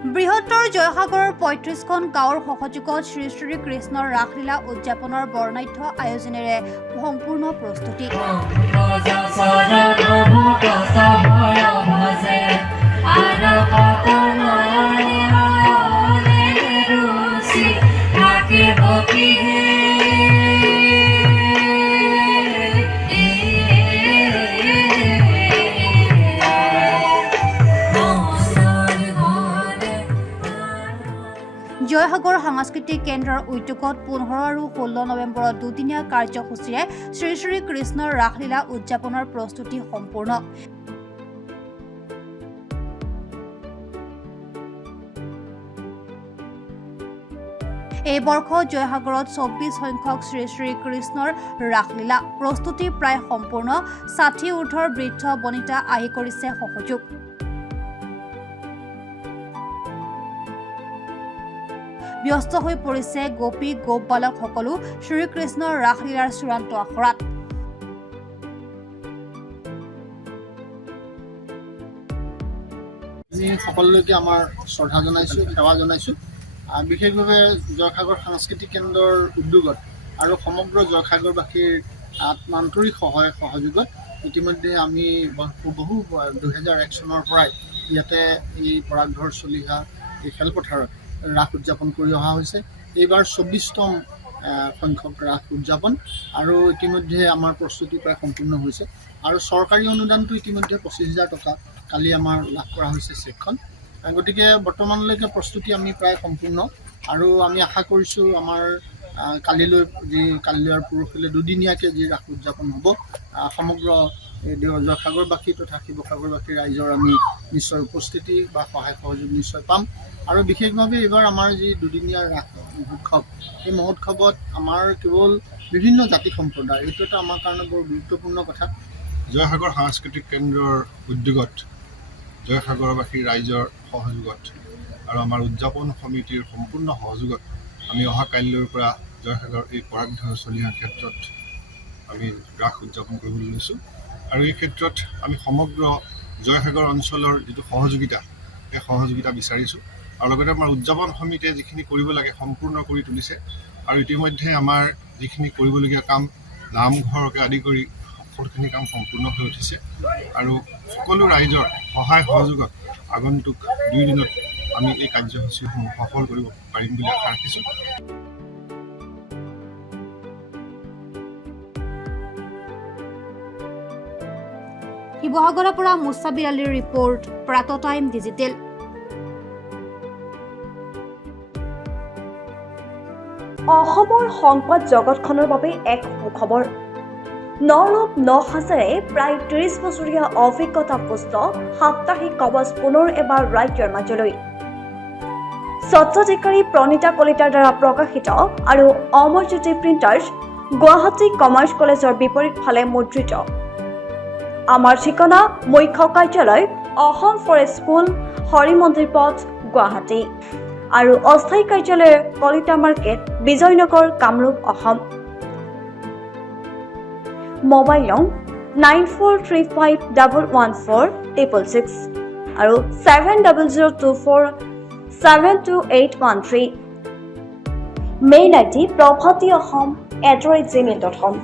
বৃহত্তৰ জয়সাগৰৰ ৩৫খন গাঁৱৰ সহযোগত শ্ৰী শ্ৰী কৃষ্ণৰ ৰাসলীলা উদযাপনৰ বৰ্ণাঢ্য আয়োজনেৰে সম্পূৰ্ণ প্ৰস্তুতি। জয়সাগৰ সাংস্কৃতিক কেন্দ্ৰৰ উদ্যোগত ১৫ আৰু ১৬ নৱেম্বৰত দুদিনীয়া কাৰ্যসূচীৰে শ্ৰী শ্ৰী কৃষ্ণৰ ৰাসলীলা উদযাপনৰ প্ৰস্তুতি সম্পূৰ্ণ। এই বৰ্ষ জয়সাগৰত ২৪ সংখ্যক শ্ৰী শ্ৰী কৃষ্ণৰ ৰাসলীলা প্ৰস্তুতি প্ৰায় সম্পূৰ্ণ। ৬০ ঊৰ্ধৰ বৃদ্ধ বনিতা আহি কৰিছে সহযোগ। ব্যস্ত হৈ পৰিছে গোপী গোপ বালক সকলো শ্ৰীকৃষ্ণৰ ৰাসলীলাৰ চূড়ান্ত আখৰাত। সকলোকে আমাৰ শ্ৰদ্ধা জনাইছোঁ, সেৱা জনাইছোঁ। বিশেষভাৱে জয়সাগৰ সাংস্কৃতিক কেন্দ্ৰৰ উদ্যোগত আৰু সমগ্ৰ জয়সাগৰবাসীৰ আন্তৰিক সহযোগত ইতিমধ্যে আমি বহু ২০০১ চনৰ পৰাই ইয়াতে এই পৰাগধৰ চলিহা এই খেলপথাৰত ৰাস উদযাপন কৰি অহা হৈছে। এইবাৰ ২৪তম সংখ্যক ৰাস উদযাপন আৰু ইতিমধ্যে আমাৰ প্ৰস্তুতি প্ৰায় সম্পূৰ্ণ হৈছে আৰু চৰকাৰী অনুদানটো ইতিমধ্যে ২৫,০০০ টকা কালি আমাৰ লাভ কৰা হৈছে চেকখন। গতিকে বৰ্তমানলৈকে প্ৰস্তুতি আমি প্ৰায় সম্পূৰ্ণ আৰু আমি আশা কৰিছোঁ আমাৰ কালিলৈ আৰু পৰহিলৈ দুদিনীয়াকৈ যি ৰাস উদযাপন হ'ব সমগ্ৰ জয়সাগৰবাসী তথা শিৱসাগৰবাসী ৰাইজৰ আমি নিশ্চয় উপস্থিতি বা সহায় সহযোগ নিশ্চয় পাম। আৰু বিশেষভাৱে এইবাৰ আমাৰ যি দুদিনীয়া ৰাস মহোৎসৱ, এই মহোৎসৱত আমাৰ কেৱল বিভিন্ন জাতি সম্প্ৰদায়, এইটো এটা আমাৰ কাৰণে বৰ গুৰুত্বপূৰ্ণ কথা। জয়সাগৰ সাংস্কৃতিক কেন্দ্ৰৰ উদ্যোগত জয়সাগৰবাসী ৰাইজৰ সহযোগত আৰু আমাৰ উদযাপন সমিতিৰ সম্পূৰ্ণ সহযোগত আমি অহা কাইলৈৰ পৰা জয়সাগৰ এই পৰাগধৰ চলিহা ক্ষেত্ৰত আমি ৰাস উদযাপন কৰিবলৈ লৈছোঁ। আৰু এই ক্ষেত্ৰত আমি সমগ্ৰ জয়সাগৰ অঞ্চলৰ যিটো সহযোগিতা, এই সহযোগিতা বিচাৰিছোঁ আৰু লগতে আমাৰ উদযাপন সমিতিয়ে যিখিনি কৰিব লাগে সম্পূৰ্ণ কৰি তুলিছে। আৰু ইতিমধ্যে আমাৰ যিখিনি কৰিবলগীয়া কাম নামঘৰকে আদি কৰি সকলোখিনি কাম সম্পূৰ্ণ হৈ উঠিছে আৰু সকলো ৰাইজৰ সহায় সহযোগত আগন্তুক ২ দিনত আমি এই কাৰ্যসূচীসমূহ সফল কৰিব পাৰিম বুলি আশা ৰাখিছোঁ। শিৱসাগৰৰ পৰা মুস্তাবিৰ আলীৰ ৰিপৰ্ট, প্ৰাত টাইম ডিজিটেল। অসমৰ সংবাদ জগতখনৰ বাবে এক সুখবৰ। নৰূপ নসাজেৰে প্ৰায় ৩০ বছৰীয়া অভিজ্ঞতাপুষ্ট সাপ্তাহিক কবচ পুনৰ এবাৰ ৰাজ্যৰ মাজলৈ। স্বত্বাধিকাৰী প্ৰণীতা কলিতাৰ দ্বাৰা প্ৰকাশিত আৰু অমৰজ্যোতি প্ৰিণ্টাৰ্ছ, গুৱাহাটী কমাৰ্চ কলেজৰ বিপৰীত ফালে মুদ্ৰিত। আমাৰ ঠিকনা মুখ্য কাৰ্যালয় অসম ফৰেষ্ট স্কুল, হৰি মন্দিৰ পথ, গুৱাহাটী আৰু অস্থায়ী কাৰ্যালয় কলিতা মাৰ্কেট, বিজয়নগৰ, কামৰূপ, অসম। মোবাইল নং 9435114666 আৰু 7024722813। Mail ID prabhati.ahom@gmail.com।